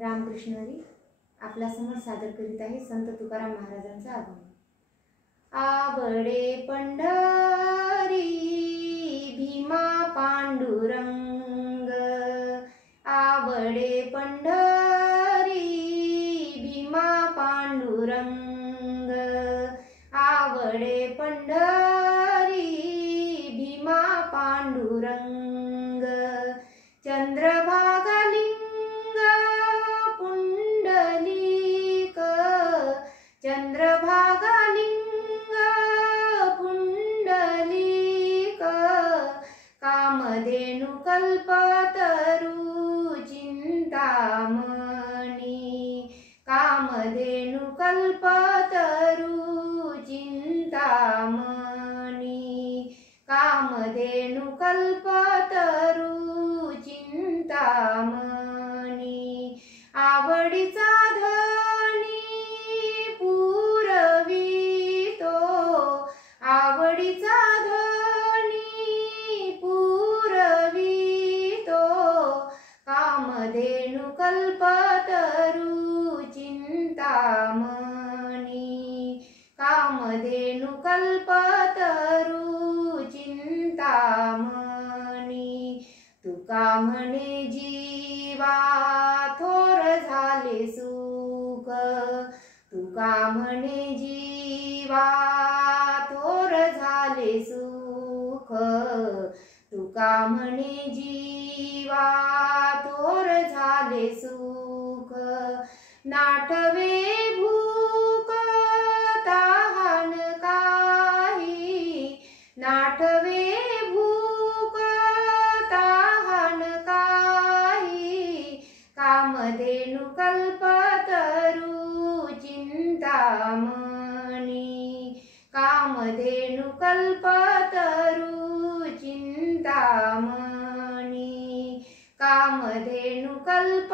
रामकृष्ण हरी आपल्या समोर सादर करीत आहे संत तुकाराम महाराजांचा अभंग। आवडे पंढरी भीमा पांडुरंग, आवडे पंढरी भीमा पांडुरंग, आवडे पंढरी भीमा पांडुरंग। चंद्रभागा लिंग पुंडलिक, चंद्रभागा लिंग पुंडलिक, कामधेनु कल्पतरु चिंतामणी, कामधेनु कल्पतरु चिंतामणी, कामधेनु कल्पतरु चिंतामणी। आवडीचा धनी पुरवितो, आवडीचा धनी पुरवितो, कामधेनु कल्पतरु चिंतामणी, कामधेनु कल्पतरु चिंतामणी। तुका म्हणे जीवा थोर झाले सुख, तुका म्हणे जीवा थोर झाले सुख, तुका म्हणे जीवा थोर झाले सुख। नाठवे भूक तहान काही, नाठवे भूक तहान काही, कामधेनु कल्पतरु चिंतामणी, कामधेनु कल्पतरु चिंतामणी, कामधेनु कल्प